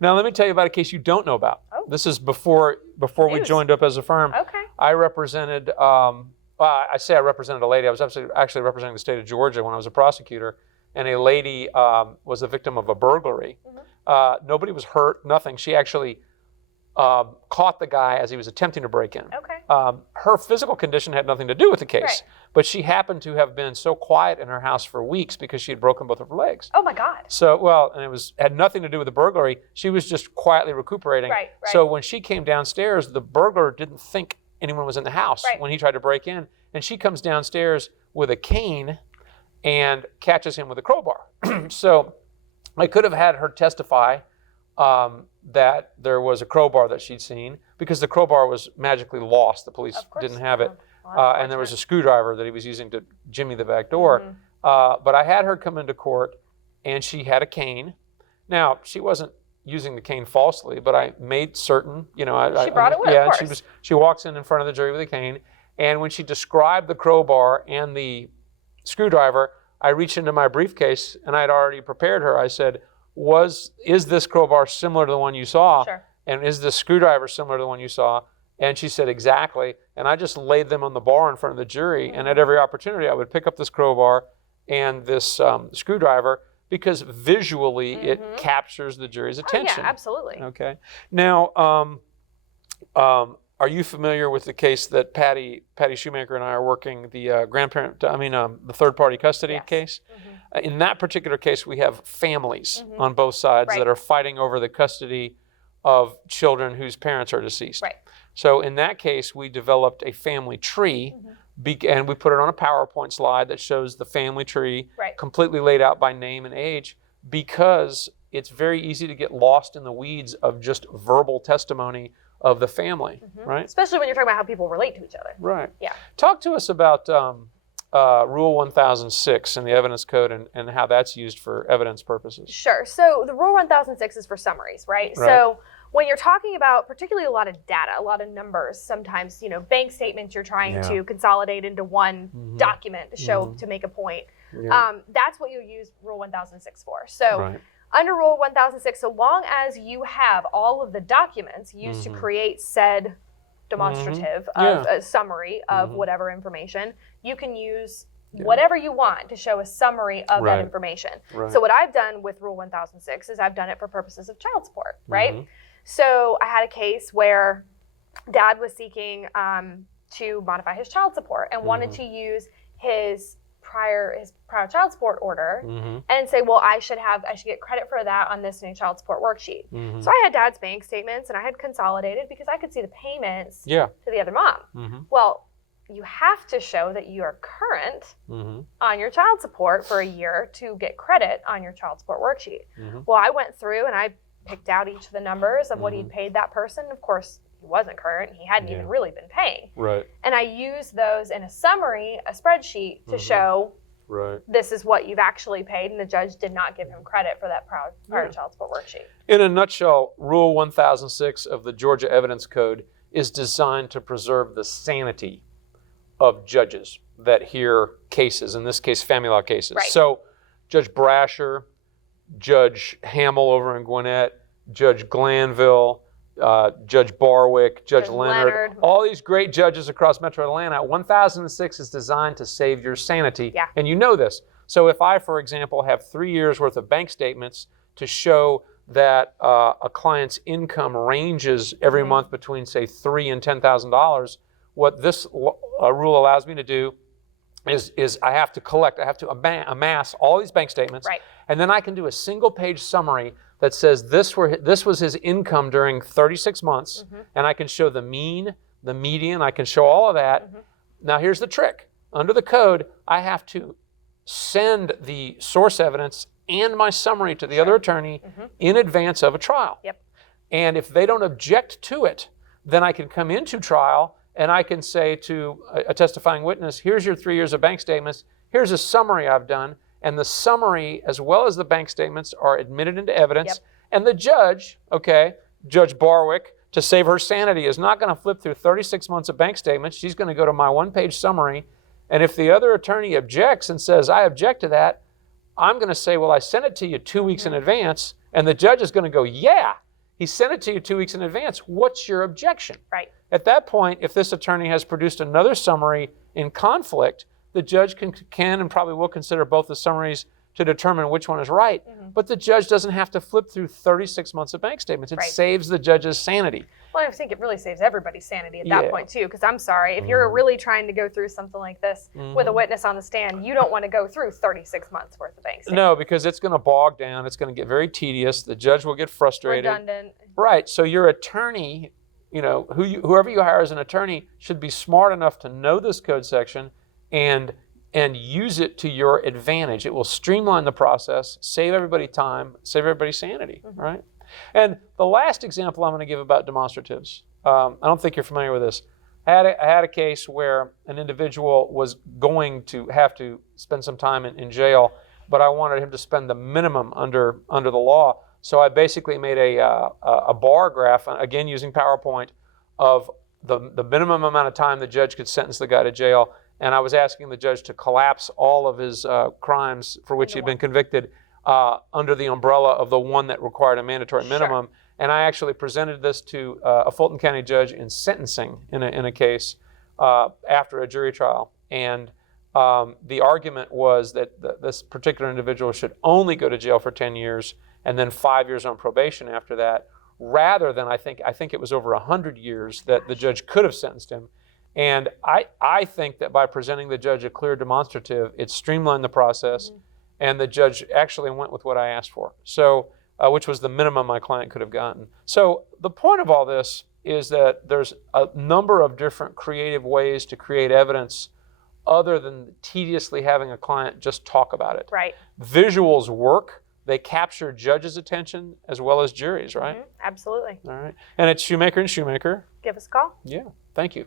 Now, let me tell you about a case you don't know about. Oh. This is before we joined up as a firm. Okay. I represented, I say I represented a lady. I was actually representing the state of Georgia when I was a prosecutor, and a lady was the victim of a burglary. Mm-hmm. Nobody was hurt, nothing. She actually caught the guy as he was attempting to break in. Okay. Her physical condition had nothing to do with the case, Right. but she happened to have been so quiet in her house for weeks because she had broken both of her legs. Oh my God. So, and it had nothing to do with the burglary. She was just quietly recuperating. Right. So when she came downstairs, the burglar didn't think anyone was in the house when he tried to break in. And she comes downstairs with a cane and catches him with a crowbar. So I could have had her testify that there was a crowbar that she'd seen because the crowbar was magically lost. The police didn't have it. And there was a screwdriver that he was using to jimmy the back door. Mm-hmm. But I had her come into court, and she had a cane. Now, she wasn't using the cane falsely, but I made certain, she brought it with, yeah, of course. And she walks in front of the jury with a cane, and when she described the crowbar and the screwdriver, I reached into my briefcase, and I had already prepared her. I said, is this crowbar similar to the one you saw? Sure. And is the screwdriver similar to the one you saw? And she said, exactly. And I just laid them on the bar in front of the jury. Mm-hmm. And at every opportunity, I would pick up this crowbar and this screwdriver because visually it captures the jury's attention. Yeah, absolutely. Okay. Now, are you familiar with the case that Patty Shewmaker and I are working, the third-party custody case? Mm-hmm. In that particular case, we have families on both sides that are fighting over the custody of children whose parents are deceased. Right. So in that case, we developed a family tree, and we put it on a PowerPoint slide that shows the family tree completely laid out by name and age, because it's very easy to get lost in the weeds of just verbal testimony of the family, right? Especially when you're talking about how people relate to each other. Right. Yeah. Talk to us about Rule 1006 in the Evidence Code and how that's used for evidence purposes. Sure. So the Rule 1006 is for summaries, right? So when you're talking about particularly a lot of data, a lot of numbers, sometimes, bank statements you're trying to consolidate into one document to show, to make a point. Yeah. That's what you use Rule 1006 for. So under Rule 1006, so long as you have all of the documents used to create said demonstrative of a summary of whatever information, you can use whatever you want to show a summary of that information. Right. So what I've done with Rule 1006 is I've done it for purposes of child support, right? So I had a case where dad was seeking to modify his child support and wanted to use his prior child support order and say, well, I should get credit for that on this new child support worksheet. So I had dad's bank statements and I had consolidated because I could see the payments to the other mom. Well, you have to show that you are current on your child support for a year to get credit on your child support worksheet. Well, I went through and I picked out each of the numbers of what he'd paid that person. Of course, he wasn't current. He hadn't even really been paying. Right. And I used those in a summary, a spreadsheet, to show this is what you've actually paid, and the judge did not give him credit for that prior child support worksheet. In a nutshell, Rule 1006 of the Georgia Evidence Code is designed to preserve the sanity of judges that hear cases, in this case, family law cases. Right. So Judge Brasher, Judge Hamill over in Gwinnett, Judge Glanville, Judge Barwick, Judge Leonard, all these great judges across Metro Atlanta. 1006 is designed to save your sanity, and you know this. So if I, for example, have 3 years worth of bank statements to show that a client's income ranges every month between, say, $3,000 and $10,000, what this rule allows me to do is I have to amass all these bank statements, and then I can do a single-page summary that says this was his income during 36 months, and I can show the mean, the median, I can show all of that. Now here's the trick. Under the code, I have to send the source evidence and my summary to the other attorney in advance of a trial. And if they don't object to it, then I can come into trial and I can say to a testifying witness, here's your 3 years of bank statements, here's a summary I've done, and the summary as well as the bank statements are admitted into evidence. And the judge, Judge Barwick, to save her sanity, is not going to flip through 36 months of bank statements. She's going to go to my one-page summary. And if the other attorney objects and says, I object to that, I'm going to say, well, I sent it to you 2 weeks in advance. And the judge is going to go, yeah, He sent it to you 2 weeks in advance. What's your objection? Right. At that point, if this attorney has produced another summary in conflict, the judge can and probably will consider both the summaries to determine which one is right. But the judge doesn't have to flip through 36 months of bank statements. It saves the judge's sanity. Well, I think it really saves everybody's sanity at that point, too, because I'm sorry, if you're really trying to go through something like this with a witness on the stand, you don't want to go through 36 months worth of bank statements. No, because it's going to bog down. It's going to get very tedious. The judge will get frustrated. Redundant. Right. So your attorney, whoever you hire as an attorney should be smart enough to know this code section and use it to your advantage. It will streamline the process, save everybody time, save everybody sanity, right? And the last example I'm going to give about demonstratives, I don't think you're familiar with this. I had a case where an individual was going to have to spend some time in jail, but I wanted him to spend the minimum under the law. So I basically made a bar graph, again using PowerPoint, of the minimum amount of time the judge could sentence the guy to jail. And I was asking the judge to collapse all of his crimes for which he'd been convicted under the umbrella of the one that required a mandatory minimum. And I actually presented this to a Fulton County judge in sentencing in a case after a jury trial. And the argument was that this particular individual should only go to jail for 10 years and then 5 years on probation after that, rather than I think it was over 100 years that the judge could have sentenced him. And I think that by presenting the judge a clear demonstrative, it streamlined the process, and the judge actually went with what I asked for, so which was the minimum my client could have gotten. So the point of all this is that there's a number of different creative ways to create evidence other than tediously having a client just talk about it. Right. Visuals work. They capture judges' attention as well as juries, right? Absolutely. All right. And it's Shewmaker and Shewmaker. Give us a call. Yeah. Thank you.